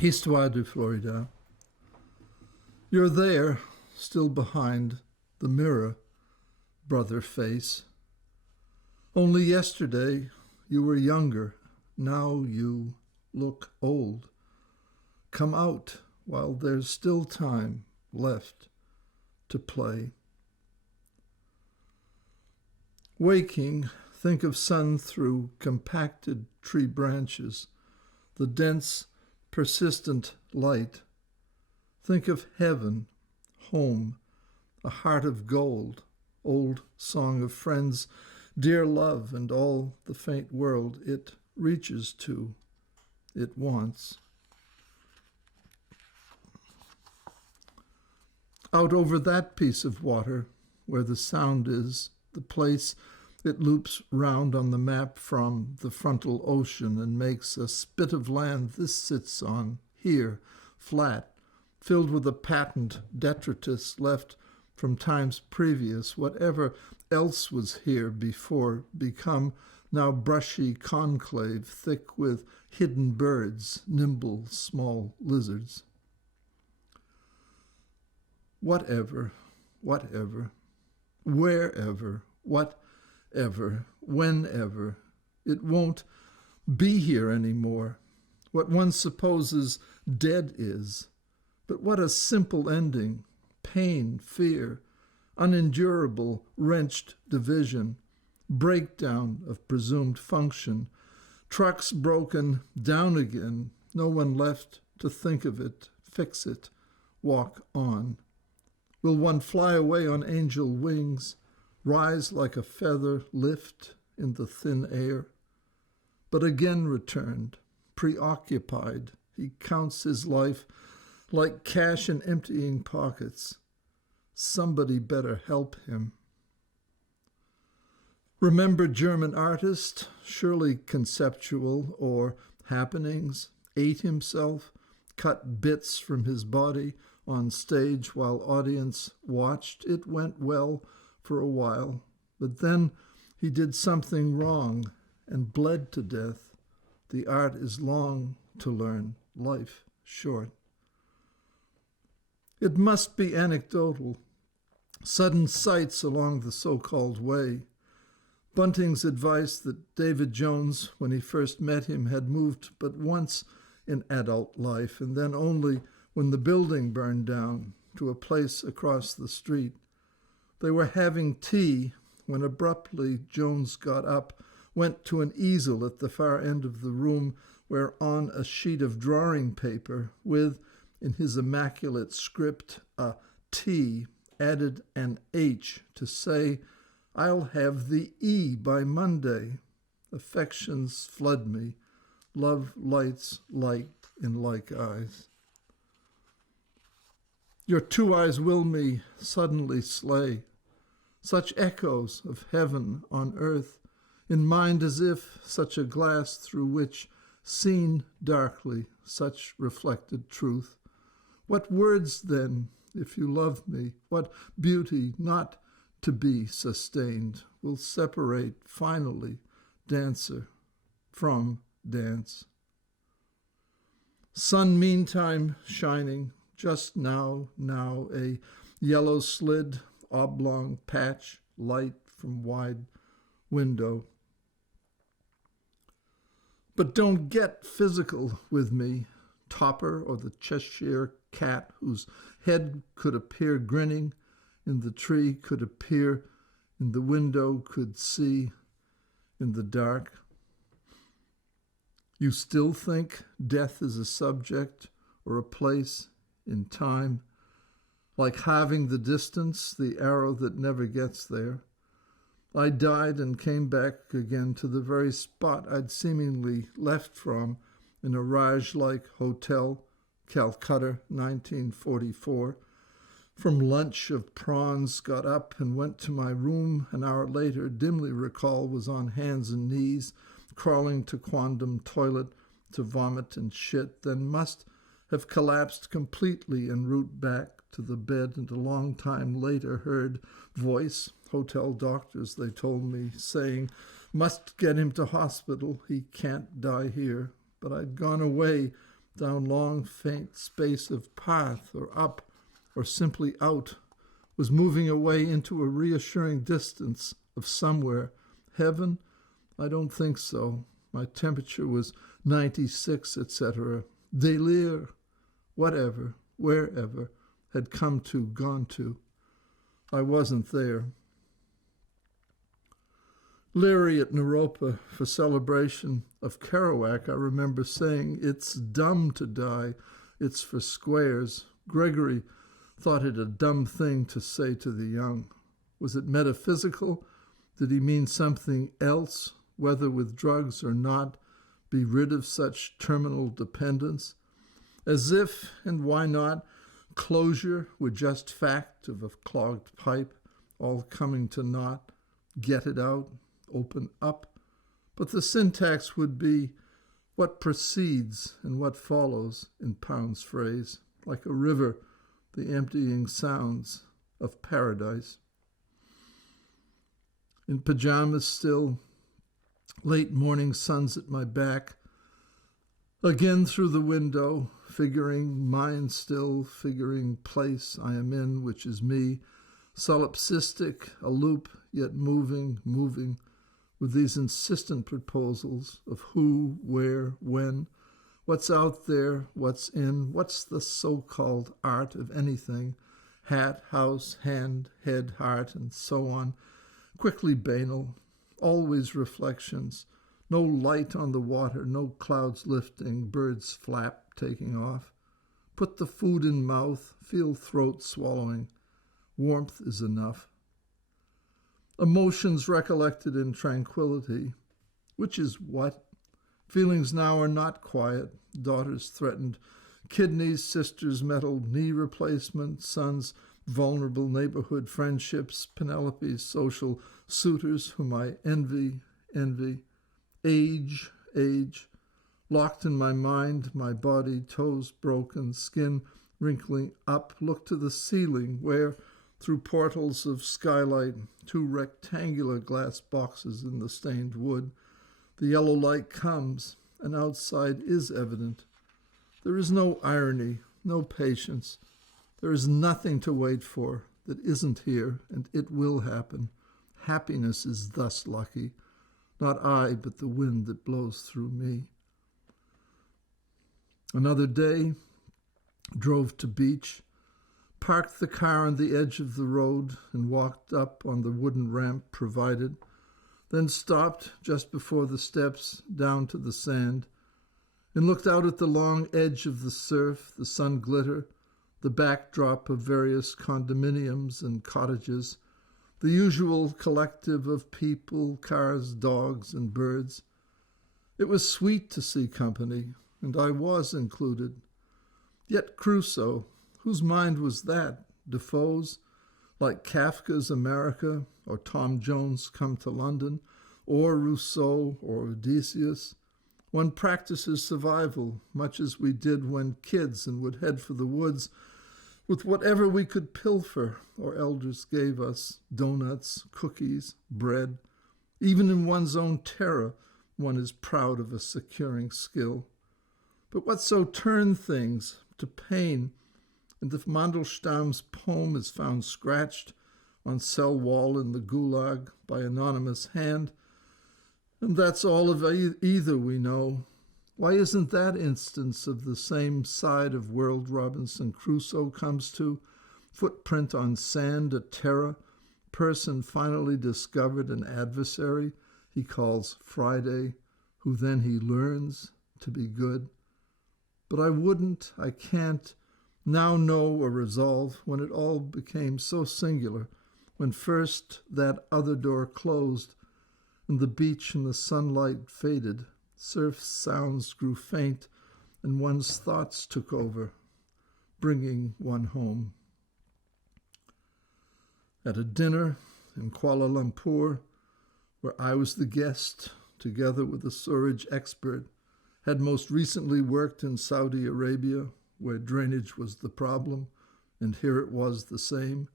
Histoire de Florida. You're there, still behind the mirror, brother face. Only yesterday you were younger, now you look old. Come out while there's still time left to play. Waking, think of sun through compacted tree branches, the dense, persistent light. Think of heaven, home, a heart of gold, old song of friends, dear love, and all the faint world it reaches to, it wants. Out over that piece of water, where the sound is, the place it loops round on the map from the frontal ocean and makes a spit of land this sits on, here, flat, filled with a patent detritus left from times previous, whatever else was here before, become now brushy conclave, thick with hidden birds, nimble small lizards. Whatever, wherever, whatever, whenever, it won't be here anymore. What one supposes dead is, but what a simple ending, pain, fear, unendurable, wrenched division, breakdown of presumed function, trucks broken down again, no one left to think of it, fix it, walk on. Will one fly away on angel wings, rise like a feather, lift in the thin air? But again returned, preoccupied, he counts his life like cash in emptying pockets. Somebody better help him. Remember German artist, surely conceptual, or happenings, ate himself, cut bits from his body on stage while audience watched. It went well for a while, but then he did something wrong and bled to death. The art is long to learn, life short. It must be anecdotal, sudden sights along the so-called way. Bunting's advice that David Jones, when he first met him, had moved but once in adult life, and then only when the building burned down, to a place across the street. They were having tea when abruptly Jones got up, went to an easel at the far end of the room where on a sheet of drawing paper with, in his immaculate script, a T, added an H to say, "I'll have the E by Monday." Affections flood me. Love lights like in like eyes. Your two eyes will me suddenly slay. Such echoes of heaven on earth, in mind as if such a glass through which, seen darkly, such reflected truth. What words then, if you love me, what beauty not to be sustained, will separate finally dancer from dance. Sun meantime shining, just now, a yellow slid, oblong patch, light from wide window. But don't get physical with me, Topper or the Cheshire cat whose head could appear grinning in the tree, could appear in the window, could see in the dark. You still think death is a subject or a place in time, like halving the distance, the arrow that never gets there. I died and came back again to the very spot I'd seemingly left from in a Raj-like hotel, Calcutta, 1944. From lunch of prawns, got up and went to my room. An hour later, dimly recall, was on hands and knees, crawling to quondam toilet to vomit and shit, then must have collapsed completely en route back to the bed, and a long time later heard voice, hotel doctors, they told me, saying, "Must get him to hospital, he can't die here." But I'd gone away down long, faint space of path or up or simply out, was moving away into a reassuring distance of somewhere. Heaven? I don't think so. My temperature was 96, etc. Délire, whatever, wherever, had come to, gone to. I wasn't there. Leary at Naropa for celebration of Kerouac, I remember saying, "It's dumb to die, it's for squares." Gregory thought it a dumb thing to say to the young. Was it metaphysical? Did he mean something else, whether with drugs or not, be rid of such terminal dependence? As if, and why not, closure were just fact of a clogged pipe, all coming to naught, get it out, open up. But the syntax would be what precedes and what follows in Pound's phrase, like a river, the emptying sounds of paradise. In pajamas still, late morning suns at my back, again through the window, figuring mind still, figuring place I am in, which is me, solipsistic, a loop, yet moving, with these insistent proposals of who, where, when, what's out there, what's in, what's the so-called art of anything, hat, house, hand, head, heart, and so on, quickly banal, always reflections, no light on the water, no clouds lifting, birds flap, taking off. Put the food in mouth, feel throat swallowing. Warmth is enough. Emotions recollected in tranquility, which is what? Feelings now are not quiet, daughters threatened, kidneys, sisters meddled, knee replacement, sons, vulnerable neighborhood friendships, Penelope's social suitors whom I envy, age, locked in my mind, my body, toes broken, skin wrinkling up, look to the ceiling where, through portals of skylight, two rectangular glass boxes in the stained wood, the yellow light comes, and outside is evident. There is no irony, no patience. There is nothing to wait for that isn't here, and it will happen. Happiness is thus lucky, not I, but the wind that blows through me. Another day, drove to beach, parked the car on the edge of the road and walked up on the wooden ramp provided, then stopped just before the steps down to the sand and looked out at the long edge of the surf, the sun glitter, the backdrop of various condominiums and cottages, the usual collective of people, cars, dogs, and birds. It was sweet to see company, and I was included. Yet Crusoe, whose mind was that? Defoe's? Like Kafka's America, or Tom Jones' Come to London, or Rousseau, or Odysseus? One practices survival, much as we did when kids and would head for the woods with whatever we could pilfer or elders gave us, donuts, cookies, bread. Even in one's own terror, one is proud of a securing skill. But what so turned things to pain? And if Mandelstam's poem is found scratched on cell wall in the gulag by anonymous hand, and that's all of either we know, why isn't that instance of the same side of world Robinson Crusoe comes to, footprint on sand, a terror, person finally discovered an adversary he calls Friday, who then he learns to be good? But I can't now know or resolve when it all became so singular, when first that other door closed and the beach and the sunlight faded, surf sounds grew faint, and one's thoughts took over, bringing one home. At a dinner in Kuala Lumpur, where I was the guest, together with a sewerage expert, had most recently worked in Saudi Arabia, where drainage was the problem, and here it was the same.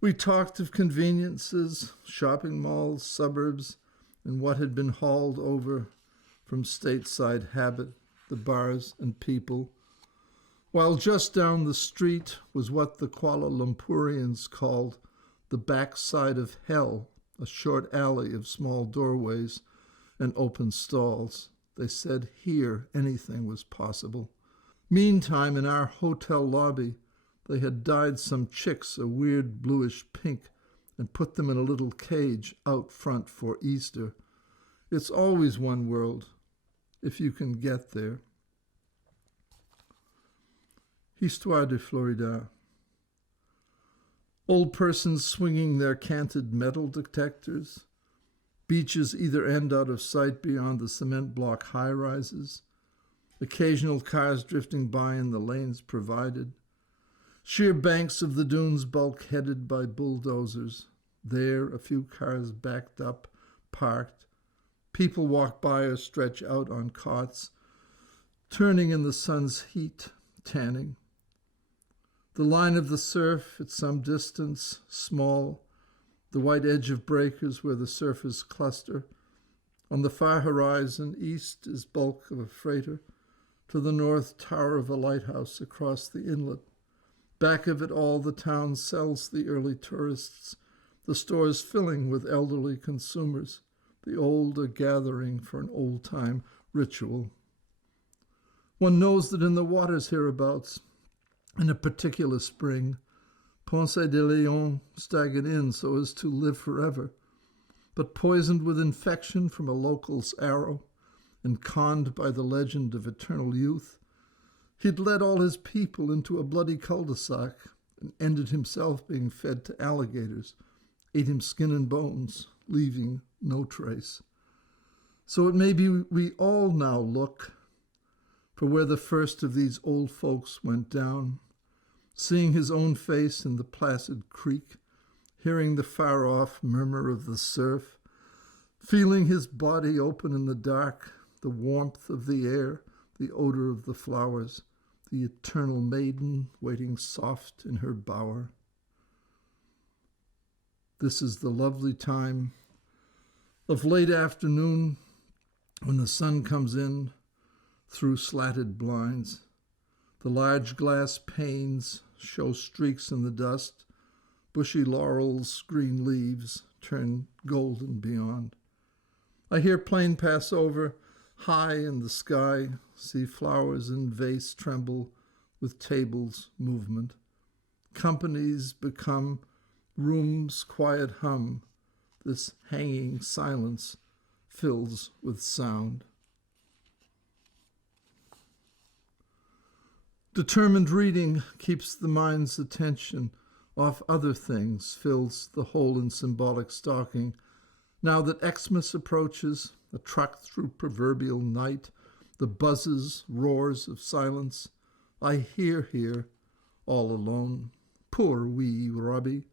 We talked of conveniences, shopping malls, suburbs, and what had been hauled over from stateside habit, the bars and people, while just down the street was what the Kuala Lumpurians called the backside of hell, a short alley of small doorways and open stalls. They said here anything was possible. Meantime, in our hotel lobby, they had dyed some chicks a weird bluish pink and put them in a little cage out front for Easter. It's always one world, if you can get there. Histoire de Florida. Old persons swinging their canted metal detectors. Beaches either end out of sight beyond the cement block high-rises. Occasional cars drifting by in the lanes provided. Sheer banks of the dunes bulkheaded by bulldozers. There, a few cars backed up, parked. People walk by or stretch out on cots, turning in the sun's heat, tanning. The line of the surf at some distance, small, the white edge of breakers where the surfers cluster. On the far horizon, east is bulk of a freighter, to the north, tower of a lighthouse across the inlet. Back of it all, the town sells the early tourists, the stores filling with elderly consumers, the old are gathering for an old-time ritual. One knows that in the waters hereabouts, in a particular spring, Ponce de Leon staggered in so as to live forever, but poisoned with infection from a local's arrow and conned by the legend of eternal youth, he'd led all his people into a bloody cul-de-sac and ended himself being fed to alligators, ate him skin and bones, leaving no trace. So it may be we all now look for where the first of these old folks went down, seeing his own face in the placid creek, hearing the far-off murmur of the surf, feeling his body open in the dark, the warmth of the air, the odor of the flowers, the eternal maiden waiting soft in her bower. This is the lovely time of late afternoon when the sun comes in through slatted blinds. The large glass panes show streaks in the dust. Bushy laurels, green leaves turn golden beyond. I hear plane pass over, high in the sky, see flowers in vase tremble with tables movement. Companies become rooms' quiet hum. This hanging silence fills with sound. Determined reading keeps the mind's attention off other things, fills the hole in symbolic stocking. Now that Xmas approaches, a truck through proverbial night, the buzzes, roars of silence, I hear here, all alone, poor wee Robbie,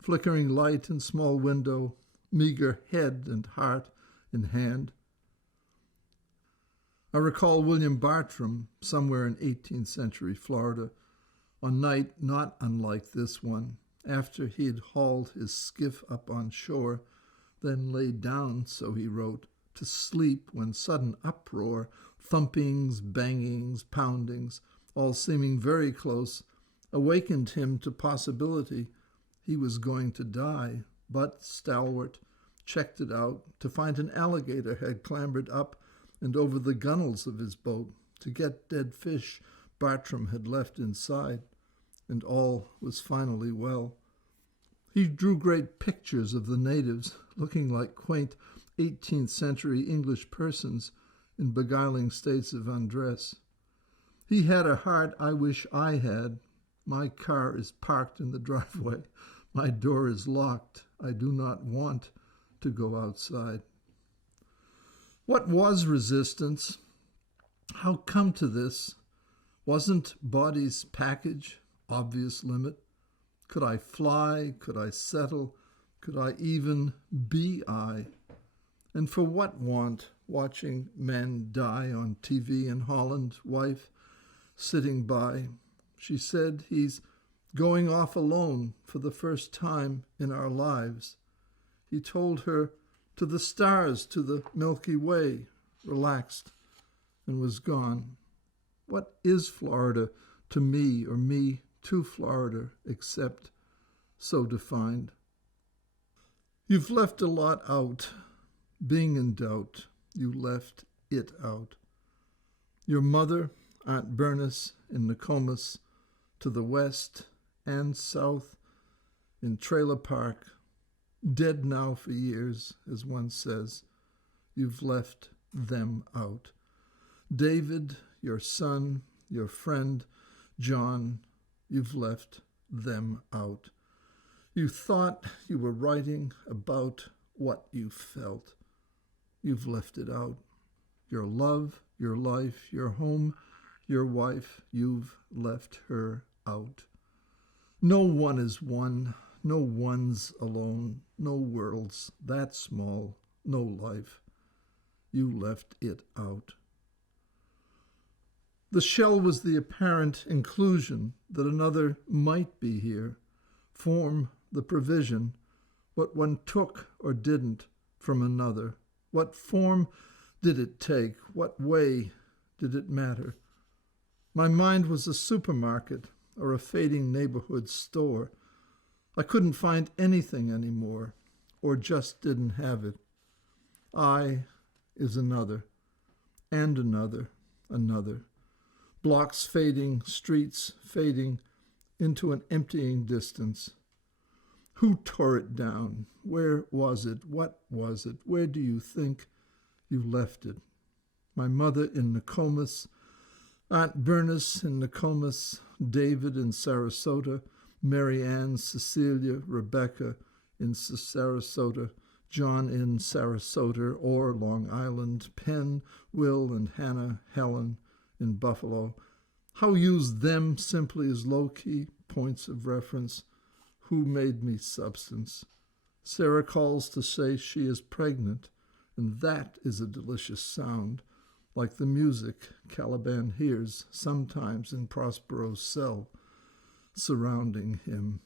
flickering light in small window, meager head and heart in hand. I recall William Bartram, somewhere in 18th century Florida, on night not unlike this one, after he had hauled his skiff up on shore, then laid down, so he wrote, to sleep when sudden uproar, thumpings, bangings, poundings, all seeming very close, awakened him to possibility he was going to die, but stalwart, checked it out to find an alligator had clambered up and over the gunwales of his boat to get dead fish Bartram had left inside, and all was finally well. He drew great pictures of the natives, looking like quaint 18th century English persons in beguiling states of undress. He had a heart I wish I had. My car is parked in the driveway. My door is locked. I do not want to go outside. What was resistance? How come to this? Wasn't body's package obvious limit? Could I fly? Could I settle? Could I even be I? And for what want, watching men die on TV in Holland, wife sitting by. She said he's going off alone for the first time in our lives. He told her to the stars, to the Milky Way, relaxed, and was gone. What is Florida to me or me to Florida except so defined? You've left a lot out. Being in doubt, you left it out. Your mother, Aunt Bernice in Nokomis, to the west and south in Trailer Park, dead now for years, as one says. You've left them out. David, your son, your friend, John, you've left them out. You thought you were writing about what you felt. You've left it out. Your love, your life, your home, your wife, you've left her out. No one is one, no one's alone, no worlds that small, no life. You left it out. The shell was the apparent inclusion that another might be here, form the provision, what one took or didn't from another. What form did it take? What way did it matter? My mind was a supermarket or a fading neighborhood store. I couldn't find anything anymore, or just didn't have it. I is another, and another, another. Blocks fading, streets fading into an emptying distance. Who tore it down? Where was it? What was it? Where do you think you left it? My mother in Nokomis, Aunt Bernice in Nokomis, David in Sarasota, Mary Ann, Cecilia, Rebecca in Sarasota, John in Sarasota or Long Island, Penn, Will, and Hannah, Helen in Buffalo. How use them simply as low-key points of reference? Who made me substance? Sarah calls to say she is pregnant, and that is a delicious sound, like the music Caliban hears sometimes in Prospero's cell, surrounding him.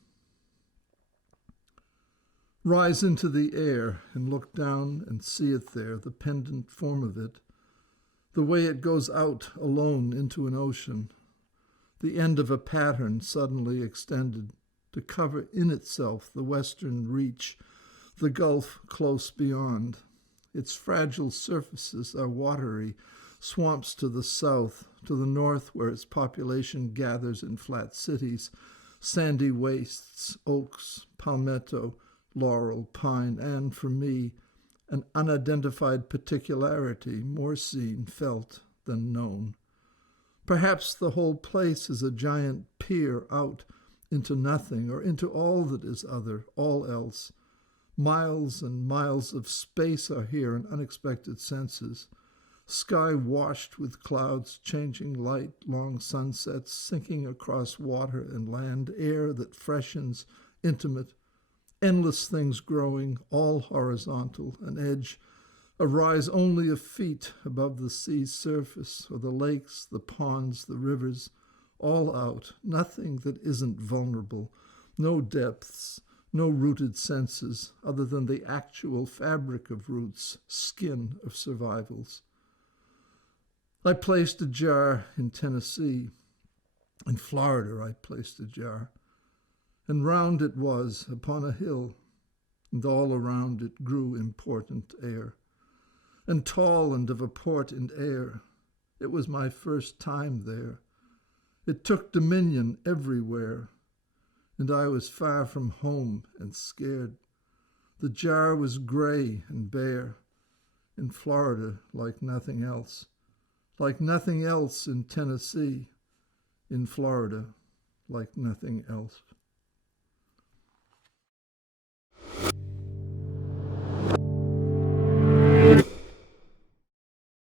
Rise into the air and look down and see it there, the pendant form of it, the way it goes out alone into an ocean, the end of a pattern suddenly extended to cover in itself the western reach, the gulf close beyond. Its fragile surfaces are watery, swamps to the south, to the north where its population gathers in flat cities, sandy wastes, oaks, palmetto, laurel, pine, and, for me, an unidentified particularity more seen, felt, than known. Perhaps the whole place is a giant pier out into nothing or into all that is other, all else. Miles and miles of space are here in unexpected senses. Sky washed with clouds, changing light, long sunsets, sinking across water and land, air that freshens, intimate, endless things growing, all horizontal, an edge, a rise only a feet above the sea's surface, or the lakes, the ponds, the rivers, all out, nothing that isn't vulnerable, no depths, no rooted senses, other than the actual fabric of roots, skin of survivals. I placed a jar in Tennessee. In Florida I placed a jar. And round it was, upon a hill, and all around it grew important air. And tall and of a port and air, it was my first time there. It took dominion everywhere, and I was far from home and scared. The jar was gray and bare, in Florida like nothing else in Tennessee, in Florida like nothing else.